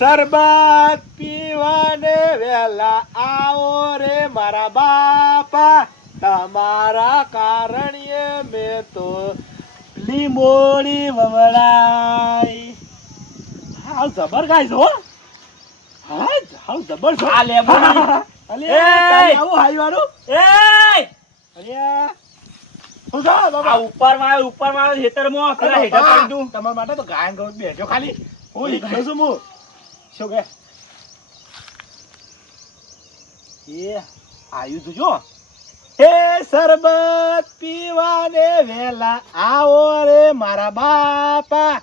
શરબત પીવાને વેલા આવો રે મારા બાપા, તમારા કારણે મેં તો લીંબોડી વવડાઈ. હાવ જબર ગાય છો. હા હાવ જબર છો. આ લેબોડી અલે એ! આવું હાઈ વાળું. એ અરે શું થા બાબા? આ ઉપર માં ખેતરમાં પેલા હેઠા પડી તું. તમારા માટે તો ગાયન ગૌ બેઠો ખાલી. હું ઈચ્છું છું હું. શું કે? એ આયુ તું જો. હે શરબત પીવાને વેલા આવો રે મારા બાપા,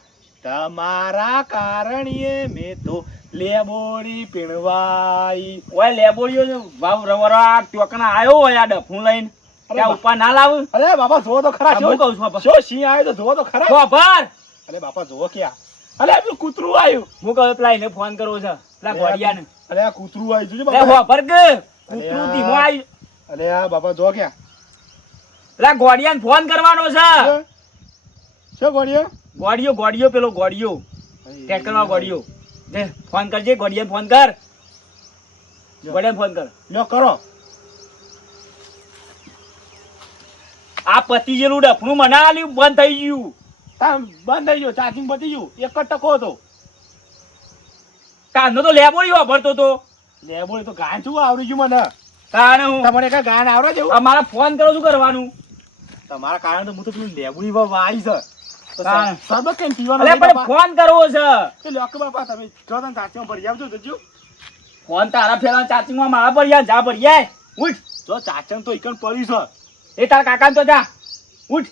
તમારા કારણે મેં તો લેબોડી પીણવાઈ. ઓય લેબોડીઓ વાવ રવરા ટોકના આયો હોય આ ડફું લઈને. ત્યાં ઉપર ના લાવ. અરે બાપા જોવો તો ખરા. હું કહું છું બાપા. શું સિંહ આવ્યો તો જોવો તો ખરા. ખબર અરે બાપા જોવો ક્યાં. અરે પેલું કૂતરું આવ્યું. હું કહું પેલા એને ફોન કરવો છે પેલા ગોડિયાને. અરે આ કૂતરું આવ્યું જોજો એ બાપા. ખબર કે કૂતરું ધીમો આવ્યું. અરે આ બાપા જો ક્યાં. પેલા ગોડિયાને ફોન કરવાનો છે. શું ગોળીયો? ગોડિયો પેલો ગોડિયો ટ્રેક્ટર વાળો ગોડિયો. દે ફોન કરજે ગોડિયાને ફોન કર. ગોડિયાને ફોન કર. લ્યો કરો. આ પતિ જેલું ડફણું મને આલ્યું બંધ થઈ ગયું. તામ બંધ થઈ ગયો. ચાર્જિંગ પતી ગયું. 1 જ ટકો હતો. કાનો તો લેબોડી વાપરતો તો. લેબોડી તો ગાય શું આવડી ગયું મને. તાણે હું તમને કઈ ગાયન આવડે છે એવું? અમારા ફોન કરો શું કરવાનું? તમારા કારણે તો હું તો પેલું લેબોડી વાઈ છે. તો હા. શરબત કેમ પીવાનો અલે નહીં પણ બાપા? ફોન કરવો છે. એ લ્યો કે બાપા તમે જો તને ચાચીમાં ભરી આવજો તો જો. ફોન તારા ફેરા ચાચીમાં મારા પર યાર જા ભરી જાય. ઉઠ જો ચાચન તો ઈકણ પડ્યું છે. એ તારા કાકા તો જા ઉઠ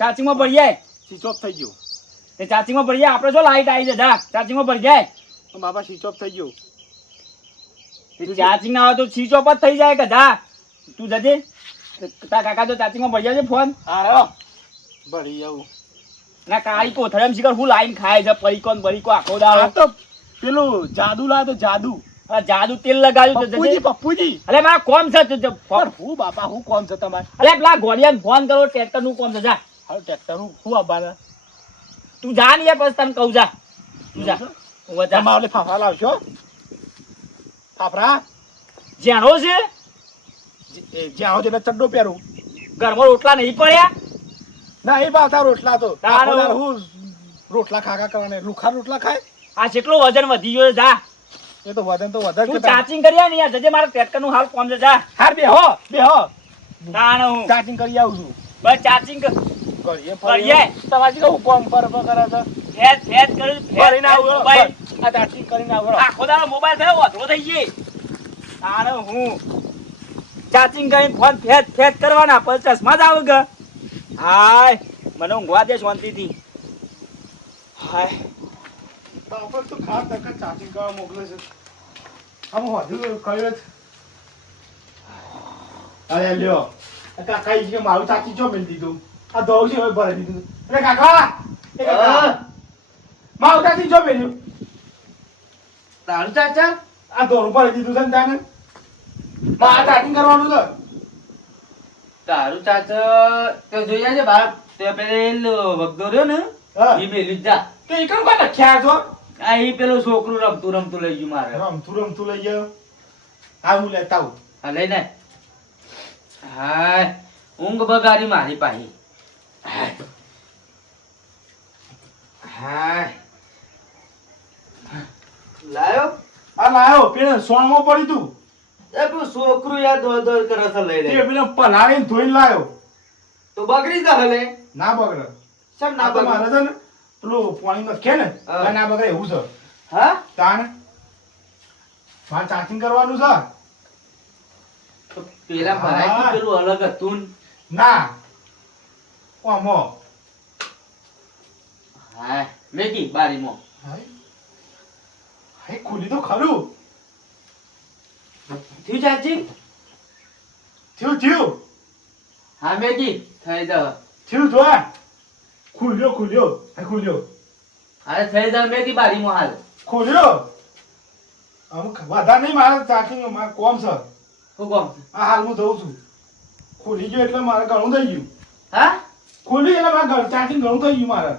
ચાચીમાં ભરી જાય. સ્વિચ ઓફ થઈ ગયો. તે ચાચીમાં ભરી જાય. આપણે જો લાઈટ આવી છે જા ચાચીમાં ભરી જાય. તો બાપા સ્વિચ ઓફ થઈ ગયો. ચાર્જિંગ ના આવે તો સ્વિચ ઓફ જ થઈ જાય કે જા તું જજે. તારા કાકા તો ચાચીમાં ભરી જાય છે ફોન. હા રહ્યો ભરી આવું. ના કાળી કોથળામાં શીખર હું લાઈન ખાય છે પરીકો ને બરીકો આખો આ દાડો. તો પેલું જાદુ લાવે તો જાદુ. આ જાદુ તેલ લગાવ્યું તો પપ્પુજી જજે. પપ્પુજી. અલે મારા કોમ છે પણ હું બાપા હું કોમ છે તમારે? અલે પેલા ગોડિયાને ફોન કરો ટ્રેક્ટર નું કોમ છે જા હવે ટ્રેક્ટર હું શું આવવાના? તું જા ને યાર પછી તને કહું જા તું જા ઉભો જા. તમારે ફાફા લાવશો? ફાફરા જ્યાંનો છે જ્યાં આવો એટલે ચડ્ડો પહેરું. ઘરમાં રોટલા નહીં પડ્યા. ના એ ભાવતા રોટલા તો તારો. આખો દાડો હું રોટલા ખાખા કરવાને લુખા રોટલા ખાય. આ કેટલો વજન વધી ગયો છે જા એ તો વધન તો વધારે તું કરતા. ચાર્જિંગ કરી આવ ને યાર જજે મારા ટ્રેક્ટર નું હાલ કોમ છે જા. હાર બેહો બેહો. તાણ હું ચાર્જિંગ કરી આવું છું. બસ ચાર્જિંગ કરીએ કરીએ. તમારી કહું કોમ પર કરે છે. ફેટ કરું કરીને આવું મોબાઈલ આ ચાર્જિંગ કરીને આવો. આખો દાડો મોબાઈલ થયો વધરો થઈ ગઈ. તાણ હું ચાર્જિંગ કરીને ફોન ફેટ કરવાના પછી ચશ્મા જ આવે કે હાય મને ઊંઘવા દે શાંતિથી. હાય બાપા તો ખાસ તક ચાર્જિંગ કરવા મોકલે છે. આમ વધુ કયો છે. અરે લ્યો આ કાકા ઈ કે મારું ચાચી જો મેલ દીધું. આ દોવ છે હવે ભરી દીધું. અરે કાકા એ કાકા મારું ચાચી જો મેલ્યું. તારું ચાચા આ દોરું ભરી દીધું છે ને તાને. મારા ચાર્જિંગ કરવાનું છે. તારું ચાચા તો જોઈ જાજે બાપ તે પેલો વગદો રહ્યો ને હા. એ મેલી જા તો ઈ કેમ કોને ખ્યાલ છો? આ એ પેલું છોકરું રમતું લઈ ગયું મારે રમતું લઈ ગયો. હા હું લેતા આવું. હા લઈ ને હાય ઊંઘ બગાડી મારી પાહી હાય લાયો આ લાયો પેલા સોણમાં પડી તું. એ પેલું છોકરું યાર દોડ કરે છે લઈ તે લે પેલા પલાળીને ધોઈને લાયો. તો બગડી જા હલે ના બગડે. સમ ના ના તો મારે બગડી છે ને પેલું પાણી માં કે ને હા. એટલે ના બગડે એવું છે. હા તાણ મારે ચાર્જિંગ કરવાનું છે. તો પેલા ભરાઈ ગયું પેલું અલગ હતું ને. ના ઓમો હાય મેકી બારીમાં હાય ખુલી તો ખરું. થયું ચાચી થયું હા મેકી થઈ જા થયું જો ખુલ્યો ખુલ્યો અરે થઈ જા મેકી બારીમાં હાલ ખુલ્યો. અમુક વધારે નહીં મારે ચાર્જિંગ મારે કોમ છે. હું કોમ આ હાલ હું જઉં છું. ખુલી ગયો એટલે મારે ઘણું થઈ ગયું. હા ખુલી એટલે મારે ચાર્જિંગ ઘણું થઈ ગયું મારે.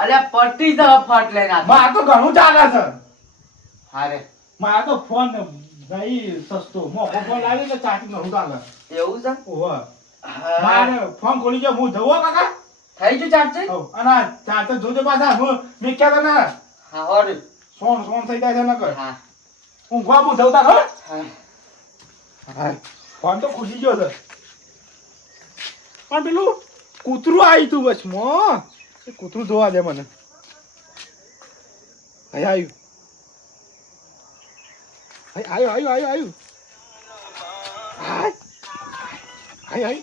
અલ્યા પટ્ટી તો ફટ લઈને મારે તો ઘણું ચાલે છે. હા રે મારે તો ફોન નહીં સસ્તો મોકો ફોન લાવી એટલે ચાર્જિંગ નહોતું ચાલે. એવું છે ઓહો હા મારે ફોન ખોલી જાવ હું જવો કાકા. થઈ ગયું ચાર્જિંગ હઉ, અને આ ચાર્જર જોજો પાછા મેં ક્યાં તને હા હોર સોન થઈ જાય છે નકર. હા ઊંઘવા હું જવતા ખબર. હા હા ફોન તો ખુલી ગયો છે પણ પેલું કૂતરું આવ્યું તું વચમાં એ કૂતરું જોવા દે મને. અહીં આવ્યું આવ્યું હાય હાય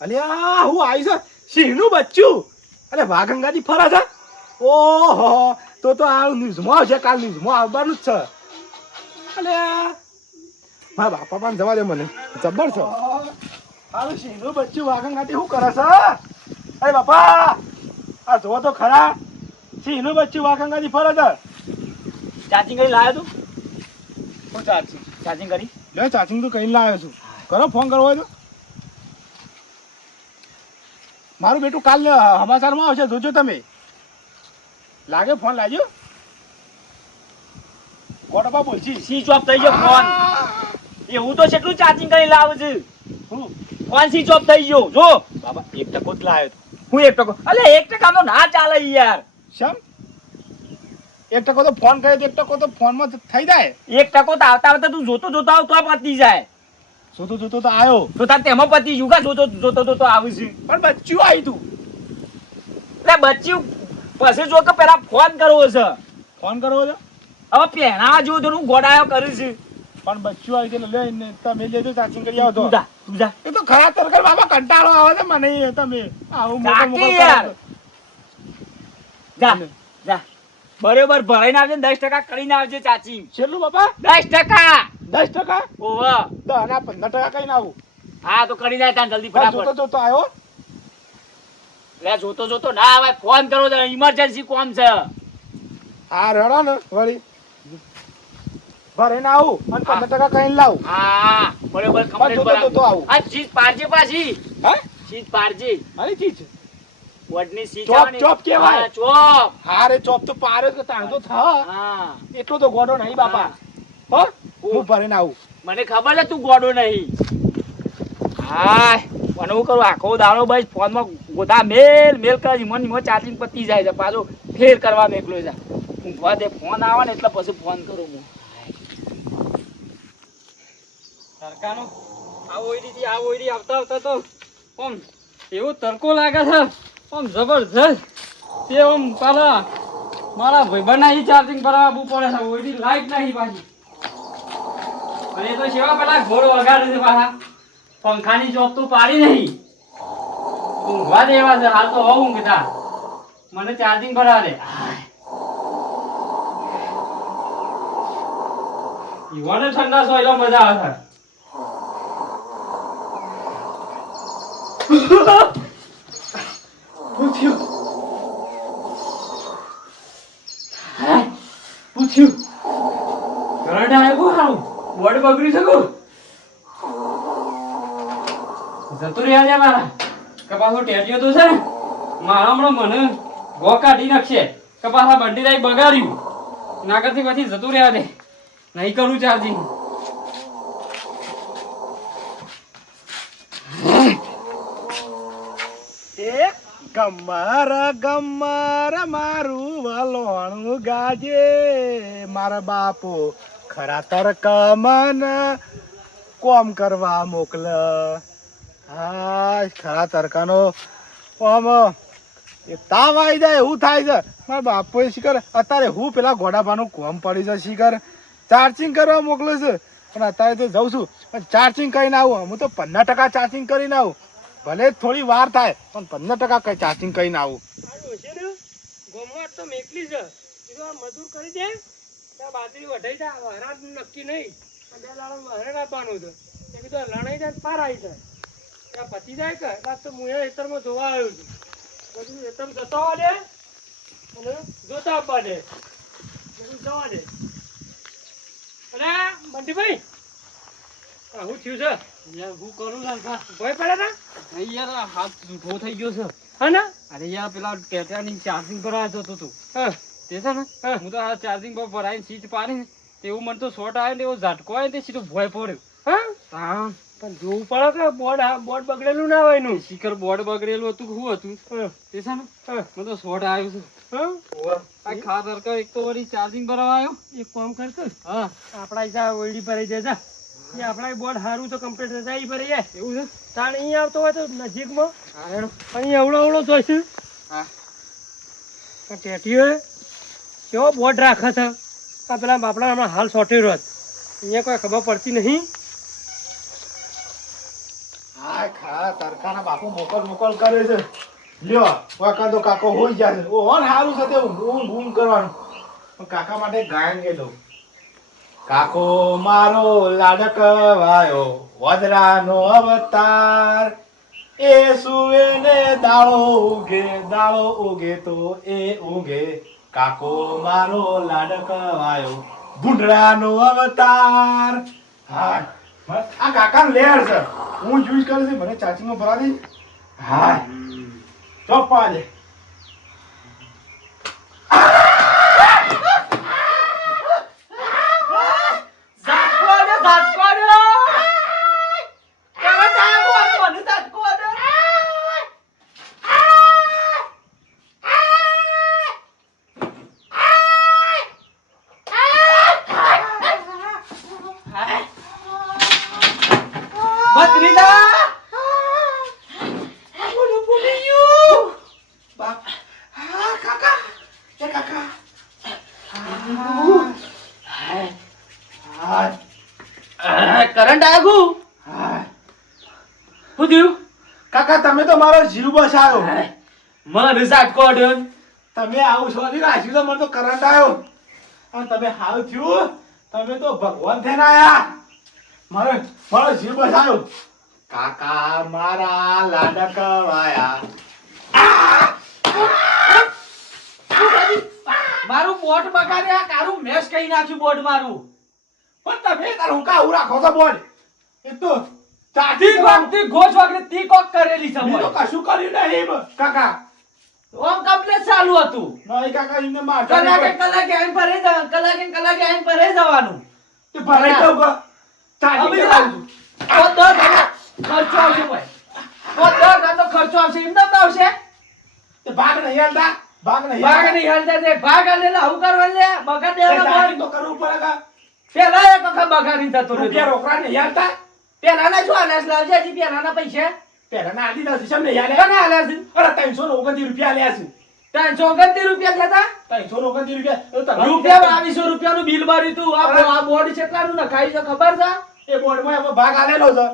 અલ્યા હું આવી છે સિંહનું બચ્ચું. અરે વાઘંગાજી ફરા છે. ઓહો તો આ ન્યૂઝમાં આવશે કાલ ન્યૂઝમાં આવવાનું જ છે. અલ્યા મારા બાપા પણ જવા દે મને જબર છે. હારું સિંહનું બચ્ચું વાઘંગાજી શું કરે છે? અરે બાપા આ જો તો ખરા સિંહનું બચ્ચું વાઘંગાજી ફરે છે. ચાર્જિંગ કરી લાવ્યો તું? શું ચાર્જિંગ? ચાર્જિંગ કરી? લે ચાર્જિંગ તો કઈ લાવ્યો છું. કરો ફોન કરવો હોય તો. મારું બેટું કાલ સમાચારમાં આવશે જોજો તમે. લાગે ફોન લાગ્યો કોટબા બોલছি સ્વિચ ઓફ થઈ ગયો ફોન. એ હું તો કેટલું ચાર્જિંગ કરી લાવું છું. હું ફોન સ્વિચ ઓફ થઈ ગયો જો બાબા 1% જ લાવ્યો તો. હું 1%? અલે 1% તો ના ચાલે યાર. શેમ 1% તો ફોન કરે તો 1% તો ફોનમાં થઈ જાય. 1% તો આવતા આવતા તું જોતો જોતો આવ તો પતી જાય. જોતો જોતો તો આવ્યો તો તાર તેમાં પતી ગયું કા જોતો જોતો જોતો આવી છે. પણ બચ્ચું આવ્યું તું. એટલે બચ્ચું પછી જો કે પેલા ફોન કરવો છે. ફોન કરવો છે હવે પહેણા જો તો હું ગોડાયો કરું છું. પણ બચ્ચું આવી ગયેલું લઈને તમે લેજો ચાર્જિંગ કરી આવો તું તો. જા તું જા. એ તો ખરા તરકર બાબા કંટાળો આવે છે મને. તમે આવું મોકલ ચાકી મોકલ યાર. કરો. જા જા બરોબર ભરાઈને આવજે 10% કરીને આવજે ચાચી. છેલ્લું બાપા 10%. 10%? ઓવા 10 ના 15% કઈ ના આવું. હા તો કરી નાખ તાન જલ્દી પણ જોતો ફટાફટ. જોતો આવ્યો. લે જોતો જોતો ના આવે ફોન કરો તો ઇમરજન્સી કોમ છે. હા રડો ને વળી ભરે ના આવું અને 15% કઈ લાવું. હા બરોબર પણ જોતો જોતો આવું. આ ચીજ પાડજે પાછી. હે ચીજ પાડજે. અરે ચીજ વડની ચીજ ચોપ, આવે ને. ચોપ કહેવાય. હા, ચોપ. હારે ચોપ તો પારે તો તાણ તો થા. હા એટલો તો ગોડો નહીં બાપા. હો હું ભરે ના આવું. મને ખબર છે તું ગોડો નહીં. હા મને હું કરું આખો દાડો બસ ફોનમાં ગોતા મેલ મેલ કરે મન મો ચાર્જિંગ પતી જાય છે પાછો ફેર કરવા મેકલો છે. ઊંઘવા દે ફોન આવે ને એટલે પછી ફોન કરું હું. તડકાનો આ ઓયડીથી આ ઓયડી આવતા આવતા તો આમ એવો તડકો લાગે છે આમ જબરજસ્ત. તે આમ પેલા મારા ભાઈબંધના ઈ ચાર્જિંગ કરાવવું પડે છે. ઓયડી લાઈટ નહીં પાછી. અને એ તો સેવા પેલા ઘોડો વગાડે છે પાછા. પંખાની જોબ તો પાડી નહીં. ઊંઘવા દેવા છે હાલ તો હોવ ઊંઘતા. મને ચાર્જિંગ કરાવે દે. ઈવોને ઠંડા સોયલો મજા આવે છે. પૂછ્યું પૂછ્યું કરંટ આવ્યો હારું બોર્ડ બગડી શકું જતું રહ્યા છે મારા કે પાછો ટેટીઓ તો છે ને મારા હમણાં મને ગો કાઢી નાખશે કે પાછા બંડી રાઈ બગાડ્યું ના કરતી પછી જતું રહ્યા દે નહીં કરું ચાર્જિંગ. એ ગમર મારું વલોણું ગાજે મારા બાપો ખરા તરક મન કોમ કરવા મોકલ. હા ખરા તરકાનો આમ એ તાવ આવી જાય એવું થાય છે. મારા બાપો શીખર અત્યારે હું પેલા ઘોડાભાનું કોમ પડી છે શીખર ચાર્જિંગ કરવા મોકલે છે. પણ અત્યારે તો જઉં છું પણ ચાર્જિંગ કરીને આવું. હું તો 15% ચાર્જિંગ કરીને આવું. ભલે થોડી વાર થાય પણ 15% કઈ ચાર્જિંગ કરીને આવું. તો મેકલી છે મજૂર કરી દે ત્યાં બાજરી વઢાઈ જાય વહેરા નક્કી નહીં બે દાડો વહેરે આપવાનું હતું એ કીધું લણાઈ જાય પાર આવી જાય ત્યાં પતી જાય કે એટલે તો હું એ ખેતરમાં જોવા આવ્યો છું. બધું ખેતરમાં જતો આવવા દે અને જોતા આપવા દે બધું જવા દે. અને બંટીભાઈ શું થયું છે યાર? હું કરું ભય પડ્યા હતા નહીં યાર હાથ ઊભો થઈ ગયો છે. હા ને અરે યાર પેલા ટેટાની ચાર્જિંગ પર આવ્યો હતો તું. હા તે છે ને હું તો આ ચાર્જિંગ પર ભરાઈને સ્વિચ પાડીને તેવું મને તો શોર્ટ આવે ને એવો ઝટકો આવે ને તે સીધું ભોય પડ્યો. હા હા પણ જોવું પડે કે બોર્ડ બગડેલું ના હોય એનું. શિખર બોર્ડ બગડેલું હતું કે શું હતું હા, તે છે ને હા, મને તો શોર્ટ આવ્યું છે. હા. આ ખાતર કે એક તો વળી ચાર્જિંગ ભરવા આવ્યો. એક કામ કરતો હા આપણા હિસાબ ઓયડી પર જઈ જા એ આપણા બોર્ડ સારું તો કમ્પ્લીટ જાય પર જાય એવું છે. તાણ અહીંયા આવતો હોય તો નજીકમાં હા હેડો. અહીંયા એવડો એવડો જોઈશું હા આ ટેટીઓ કેવો બોર્ડ રાખે છે આ પેલા બાપડા હમણાં હાલ સોટી રહ્યો અહીંયા કોઈ ખબર પડતી નહીં. હા ખરા તરકાના બાપુ મોકલ કરે છે. લ્યો વાકા તો કાકો હોઈ જાય છે. ઓહો ને સારું છે તે ઊંઘ કરવાનું. પણ કાકા માટે ગાયન ગયેલો. કાકો મારો લાડકવાયો વદરાનો અવતાર એ સુવે ને દાળો ઉગે તો એ ઉગે કાકો મારો લાડકવાયો ભૂંડરાનો અવતાર. હા આ કાકા લેર છે હું યુઝ કરું છું મને ચાચીમાં ભરા દે. હા ચોપા દે. કરંટ આગું શું થયું? કાકા તમે તો મારો જીવ બચાવ્યો. મને ઝાટકો અડ્યો ને. તમે આવું છો નહીં રાખ્યું તો મને તો કરંટ આવ્યો અને તમે હાવ થયું તમે તો ભગવાન થઈને આયા. મારો જીવ બચાવ્યો. કાકા મારા લાડકવાયા. મારું બોટ બગાડે આ કારું મેસ કઈ નાખ્યું બોટ મારું. પણ તમે તાર હું કાવું રાખો છો બોલ એ તો તી ચાટી કોક તી ગોચ વગર તી કોક કરેલી છે મેં તો બોલ. કશું કર્યું નહીં કાકા. ઓમ કમ્પ્લીટ ચાલુ હતું. નહીં કાકા એમને કલાકે કલાકે આઈન પરે જવાનું કલાકે આઈન પરે જવાનું. તે ભરાઈ દઉં કે ચાટી અભી કરાવું છું. તો ખર્ચો આવશે ભાઈ. તો ખર્ચો આવશે એમ તો આવશે. તે ભાગ નહીં હાલતા ભાગ નહીં ભાગ હાલતા. નહીં હાલતા તે ભાગ હાલે ને આવું કરવા લે બગાડ તે દેવાનો ચાટી બોલ. તો કરવું પડે કા. પેલા એક વખત બગાડી જતો રૂપિયા રહ્યો. રોકડા નહીં હાલતા. પેલાના શું અનાજ લાવજે હજી પેલાના પૈસા પહેલાના આદી દસ છે નહીં હાલે. કોને આલ્યા છે? અરે 329 રૂપિયા આલ્યા છે. 329 રૂપિયા થતા 329 રૂપિયા એ તો રૂપિયા 2200 રૂપિયાનું બિલ ભર્યું તું. આ બોર્ડ કેટલાનું નખાયું છે ખબર છે? એ બોર્ડમાં એમાં ભાગ આલેલો છે.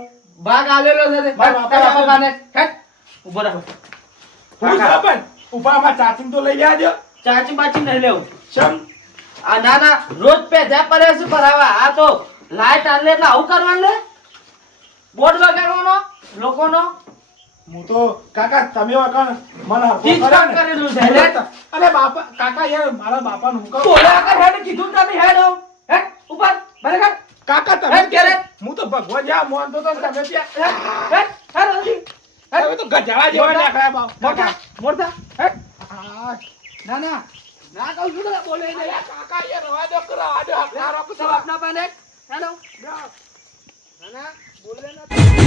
ભાગ આલેલો છે તે. મારા બાપા તારા બાપાને હેટ ઉભો રહો. હું છે પણ ઉભામાં ચાચીને તો લઈ આવજો. ચાચી બાચી નહીં લેવું. શમ આ નાના રોજ પેજા પડે છે ભરાવા. આ તો લાઈટ આલે એટલે આવું કરવાનું લે. બોર્ડ બગાડવાનો લોકોનો. હું તો કાકા તમે વખણ મને હરખો ઠીક કર્યો ને. કરેલું છે લે. અરે બાપા કાકા યાર મારા બાપાનું હું કહું. બોલ્યા કર હેડ કીધું તને હેડ આવ. હેડ ઉપર ભલે કર. કાકા તમે હેડ ક્યારે? હું તો ભગવાન જ્યાં મોનતો તો તમે ત્યાં હેડ હેડ હજી. તમે તો ગધેડા જેવા દેખાયા બાપ. મોટા મોટા હેડ. હા. ના ના ના કહું છું ને બોલે નહીં. અરે કાકા યાર રવા દો કરો આડો હાથ સબ આપના પાને હેડો. ના ના બોલે ના